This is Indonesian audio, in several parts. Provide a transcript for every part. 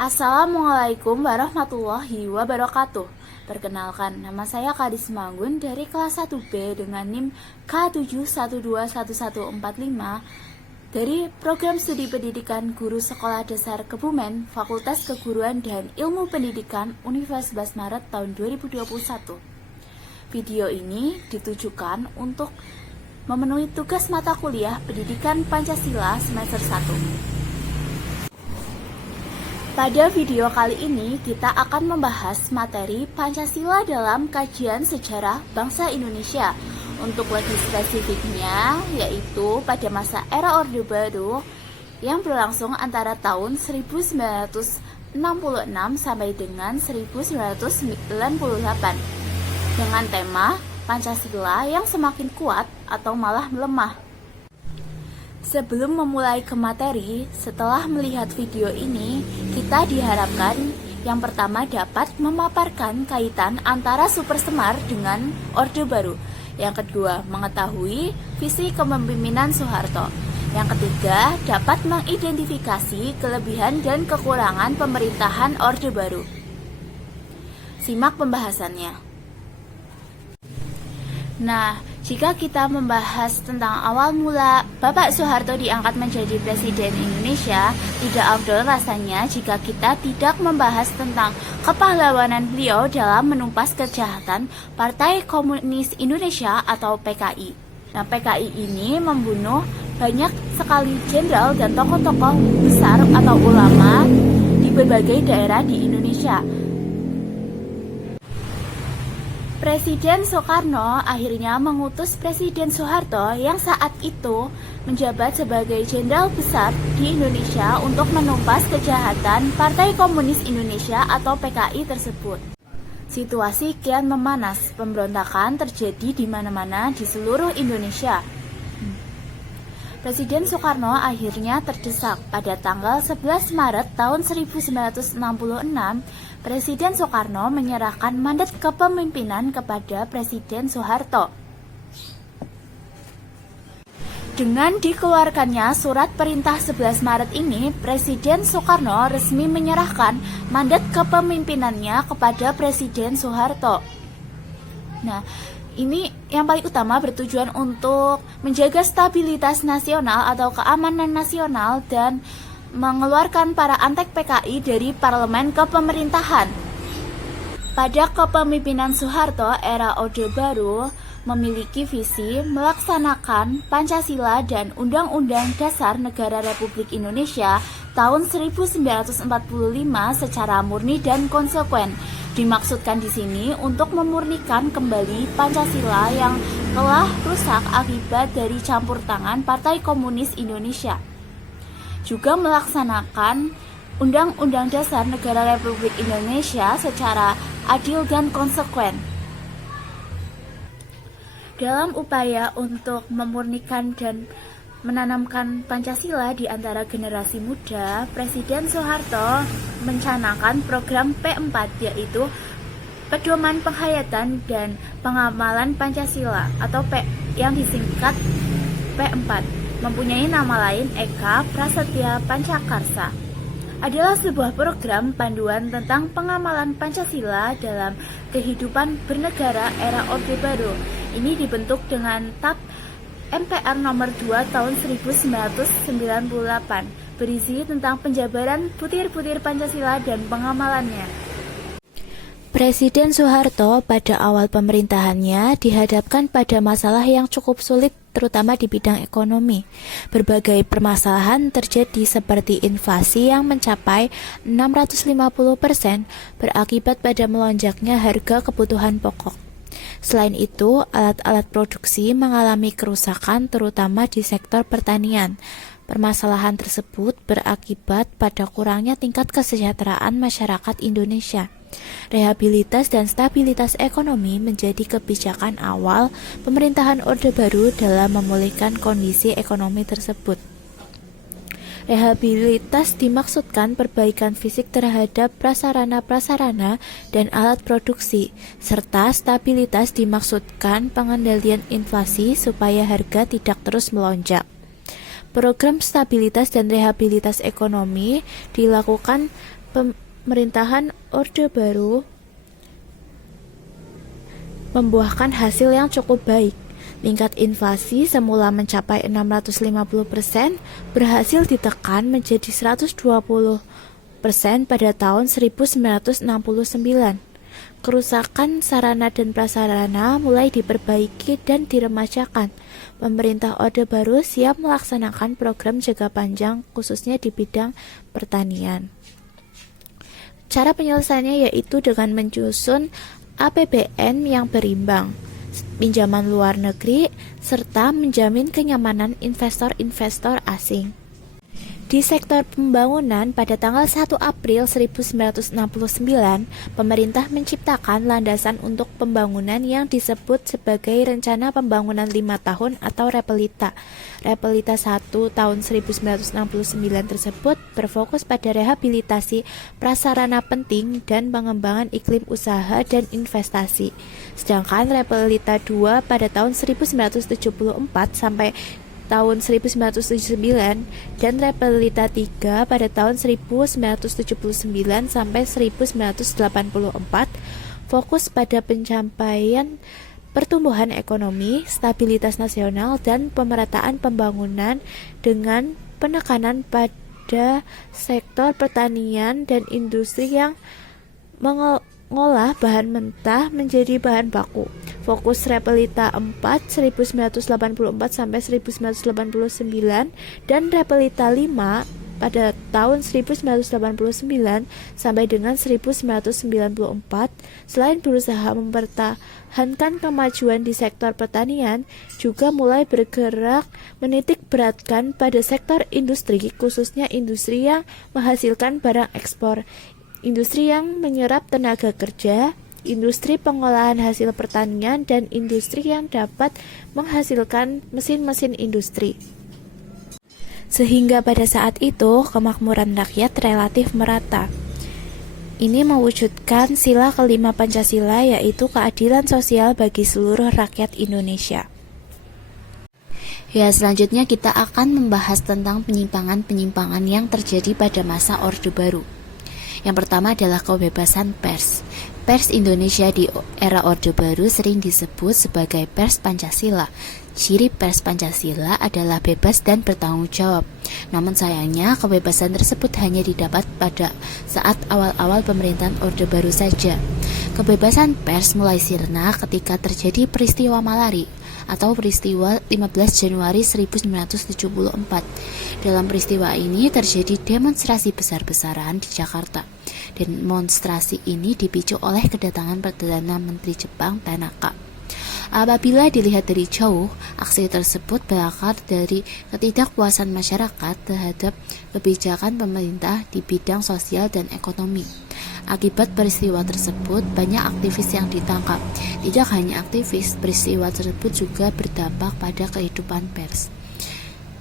Assalamualaikum warahmatullahi wabarakatuh. Perkenalkan, nama saya Kadis Manggun dari kelas 1B dengan NIM K71211145 dari Program Studi Pendidikan Guru Sekolah Dasar Kebumen, Fakultas Keguruan dan Ilmu Pendidikan Universitas Maret tahun 2021. Video ini ditujukan untuk memenuhi tugas mata kuliah Pendidikan Pancasila semester 1. Pada video kali ini, kita akan membahas materi Pancasila dalam kajian sejarah bangsa Indonesia. Untuk lebih spesifiknya, yaitu pada masa era Orde Baru yang berlangsung antara tahun 1966 sampai dengan 1998. Dengan tema Pancasila yang semakin kuat atau malah melemah. Sebelum memulai ke materi, setelah melihat video ini, kita diharapkan yang pertama dapat memaparkan kaitan antara Super Semar dengan Orde Baru. Yang kedua, mengetahui visi kepemimpinan Soeharto. Yang ketiga, dapat mengidentifikasi kelebihan dan kekurangan pemerintahan Orde Baru. Simak pembahasannya. Nah, jika kita membahas tentang awal mula Bapak Soeharto diangkat menjadi Presiden Indonesia, tidak afdol rasanya jika kita tidak membahas tentang kepahlawanan beliau dalam menumpas kejahatan Partai Komunis Indonesia atau PKI. Nah, PKI ini membunuh banyak sekali jenderal dan tokoh-tokoh besar atau ulama di berbagai daerah di Indonesia. Presiden Soekarno akhirnya mengutus Presiden Soeharto yang saat itu menjabat sebagai jenderal besar di Indonesia untuk menumpas kejahatan Partai Komunis Indonesia atau PKI tersebut. Situasi kian memanas, pemberontakan terjadi di mana-mana di seluruh Indonesia. Presiden Soekarno akhirnya terdesak pada tanggal 11 Maret tahun 1966. Presiden Soekarno menyerahkan mandat kepemimpinan kepada Presiden Soeharto. Dengan dikeluarkannya surat perintah 11 Maret ini, Presiden Soekarno resmi menyerahkan mandat kepemimpinannya kepada Presiden Soeharto. Nah, ini yang paling utama bertujuan untuk menjaga stabilitas nasional atau keamanan nasional dan mengeluarkan para antek PKI dari parlemen ke pemerintahan. Pada kepemimpinan Soeharto, era Orde Baru memiliki visi melaksanakan Pancasila dan Undang-Undang Dasar Negara Republik Indonesia tahun 1945 secara murni dan konsekuen. Dimaksudkan di sini untuk memurnikan kembali Pancasila yang telah rusak akibat dari campur tangan Partai Komunis Indonesia. Juga melaksanakan Undang-Undang Dasar Negara Republik Indonesia secara adil dan konsekuen. Dalam upaya untuk memurnikan dan menanamkan Pancasila di antara generasi muda, Presiden Soeharto mencanangkan program P4, yaitu Pedoman Penghayatan dan Pengamalan Pancasila atau P yang disingkat P4. Mempunyai nama lain Eka Prasetya Pancakarsa. Adalah sebuah program panduan tentang pengamalan Pancasila dalam kehidupan bernegara era Orde Baru. Ini dibentuk dengan TAP MPR nomor 2 tahun 1998, berisi tentang penjabaran butir-butir Pancasila dan pengamalannya. Presiden Soeharto pada awal pemerintahannya dihadapkan pada masalah yang cukup sulit, terutama di bidang ekonomi. Berbagai permasalahan terjadi seperti inflasi yang mencapai 650% berakibat pada melonjaknya harga kebutuhan pokok. Selain itu, alat-alat produksi mengalami kerusakan terutama di sektor pertanian. Permasalahan tersebut berakibat pada kurangnya tingkat kesejahteraan masyarakat Indonesia. Rehabilitas dan stabilitas ekonomi menjadi kebijakan awal pemerintahan Orde Baru dalam memulihkan kondisi ekonomi tersebut. Rehabilitas dimaksudkan perbaikan fisik terhadap prasarana-prasarana dan alat produksi, serta stabilitas dimaksudkan pengendalian inflasi supaya harga tidak terus melonjak. Program stabilitas dan rehabilitas ekonomi dilakukan pemerintahan Orde Baru membuahkan hasil yang cukup baik. Tingkat inflasi semula mencapai 650% berhasil ditekan menjadi 120% pada tahun 1969. Kerusakan sarana dan prasarana mulai diperbaiki dan diremajakan. Pemerintah Orde Baru siap melaksanakan program jangka panjang khususnya di bidang pertanian. Cara penyelesaiannya yaitu dengan menyusun APBN yang berimbang, pinjaman luar negeri, serta menjamin kenyamanan investor-investor asing. Di sektor pembangunan, pada tanggal 1 April 1969, pemerintah menciptakan landasan untuk pembangunan yang disebut sebagai Rencana Pembangunan 5 Tahun atau Repelita. Repelita 1 tahun 1969 tersebut berfokus pada rehabilitasi prasarana penting dan pengembangan iklim usaha dan investasi. Sedangkan Repelita 2 pada tahun 1974 sampai tahun 1979 dan Repelita 3 pada tahun 1979 sampai 1984 fokus pada pencapaian pertumbuhan ekonomi, stabilitas nasional, dan pemerataan pembangunan dengan penekanan pada sektor pertanian dan industri yang mengolah bahan mentah menjadi bahan baku. Fokus Repelita 4 1984 sampai 1989 dan Repelita 5 pada tahun 1989 sampai dengan 1994 selain berusaha mempertahankan kemajuan di sektor pertanian juga mulai bergerak menitik beratkan pada sektor industri, khususnya industri yang menghasilkan barang ekspor, industri yang menyerap tenaga kerja, industri pengolahan hasil pertanian, dan industri yang dapat menghasilkan mesin-mesin industri. Sehingga pada saat itu, kemakmuran rakyat relatif merata. Ini mewujudkan sila kelima Pancasila, yaitu keadilan sosial bagi seluruh rakyat Indonesia. Ya, selanjutnya kita akan membahas tentang penyimpangan-penyimpangan yang terjadi pada masa Orde Baru. Yang pertama adalah kebebasan pers. Pers Indonesia di era Orde Baru sering disebut sebagai pers Pancasila. Ciri pers Pancasila adalah bebas dan bertanggung jawab. Namun sayangnya kebebasan tersebut hanya didapat pada saat awal-awal pemerintahan Orde Baru saja. Kebebasan pers mulai sirna ketika terjadi peristiwa Malari atau peristiwa 15 Januari 1974. Dalam peristiwa ini terjadi demonstrasi besar-besaran di Jakarta. Demonstrasi ini dipicu oleh kedatangan Perdana Menteri Jepang Tanaka. Apabila dilihat dari jauh, aksi tersebut berakar dari ketidakpuasan masyarakat terhadap kebijakan pemerintah di bidang sosial dan ekonomi. Akibat peristiwa tersebut, banyak aktivis yang ditangkap. Tidak hanya aktivis, peristiwa tersebut juga berdampak pada kehidupan pers.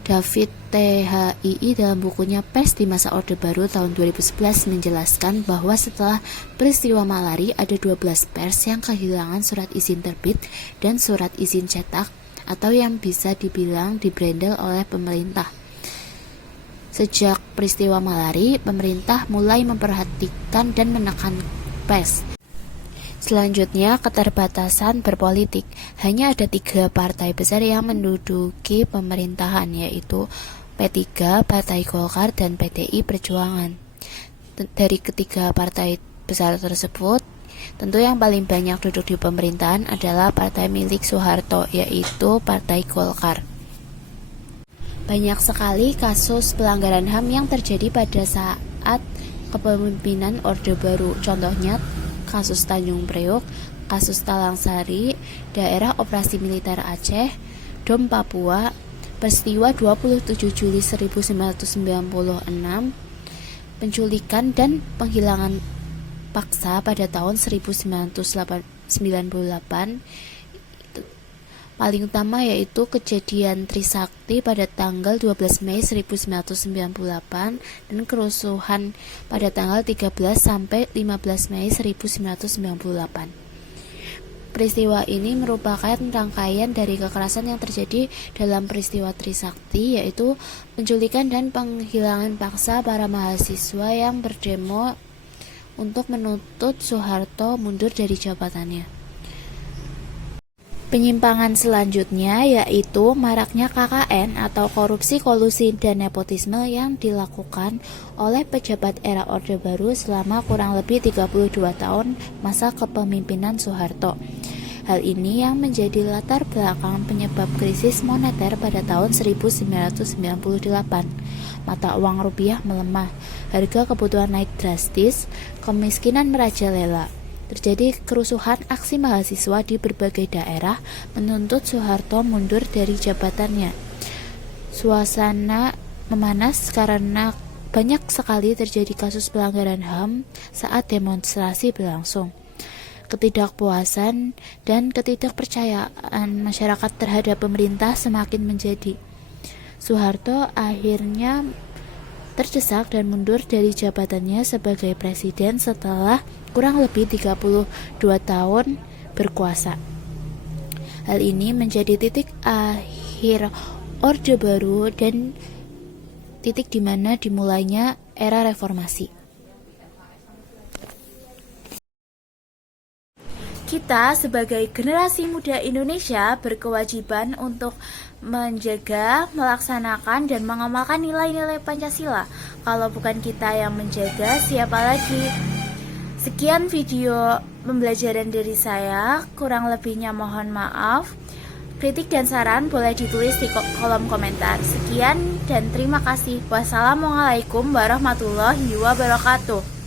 David THII dalam bukunya Pers di Masa Orde Baru tahun 2011 menjelaskan bahwa setelah peristiwa Malari ada 12 pers yang kehilangan surat izin terbit dan surat izin cetak atau yang bisa dibilang dibrandel oleh pemerintah. Sejak peristiwa Malari, pemerintah mulai memperhatikan dan menekan pers. Selanjutnya, keterbatasan berpolitik. Hanya ada 3 partai besar yang menduduki pemerintahan, yaitu P3, Partai Golkar, dan PDI Perjuangan. Dari ketiga partai besar tersebut, tentu yang paling banyak duduk di pemerintahan adalah partai milik Soeharto, yaitu Partai Golkar. Banyak sekali kasus pelanggaran HAM yang terjadi pada saat kepemimpinan Orde Baru. Contohnya, kasus Tanjung Priok, kasus Talang Sari, daerah operasi militer Aceh, Dom Papua, peristiwa 27 Juli 1996, penculikan dan penghilangan paksa pada tahun 1998. Paling utama yaitu kejadian Trisakti pada tanggal 12 Mei 1998 dan kerusuhan pada tanggal 13 sampai 15 Mei 1998. Peristiwa ini merupakan rangkaian dari kekerasan yang terjadi dalam peristiwa Trisakti, yaitu penculikan dan penghilangan paksa para mahasiswa yang berdemo untuk menuntut Soeharto mundur dari jabatannya. Penyimpangan selanjutnya yaitu maraknya KKN atau korupsi, kolusi, dan nepotisme yang dilakukan oleh pejabat era Orde Baru selama kurang lebih 32 tahun masa kepemimpinan Soeharto. Hal ini yang menjadi latar belakang penyebab krisis moneter pada tahun 1998. Mata uang rupiah melemah, harga kebutuhan naik drastis, kemiskinan merajalela. Terjadi kerusuhan aksi mahasiswa di berbagai daerah menuntut Soeharto mundur dari jabatannya. Suasana memanas karena banyak sekali terjadi kasus pelanggaran HAM saat demonstrasi berlangsung. Ketidakpuasan dan ketidakpercayaan masyarakat terhadap pemerintah semakin menjadi. Soeharto akhirnya terdesak dan mundur dari jabatannya sebagai presiden setelah kurang lebih 32 tahun berkuasa. Hal ini menjadi titik akhir Orde Baru dan titik di mana dimulainya era reformasi. Kita sebagai generasi muda Indonesia berkewajiban untuk menjaga, melaksanakan, dan mengamalkan nilai-nilai Pancasila. Kalau bukan kita yang menjaga, siapa lagi? Sekian video pembelajaran dari saya, kurang lebihnya mohon maaf. Kritik dan saran boleh ditulis di kolom komentar. Sekian dan terima kasih. Wassalamualaikum warahmatullahi wabarakatuh.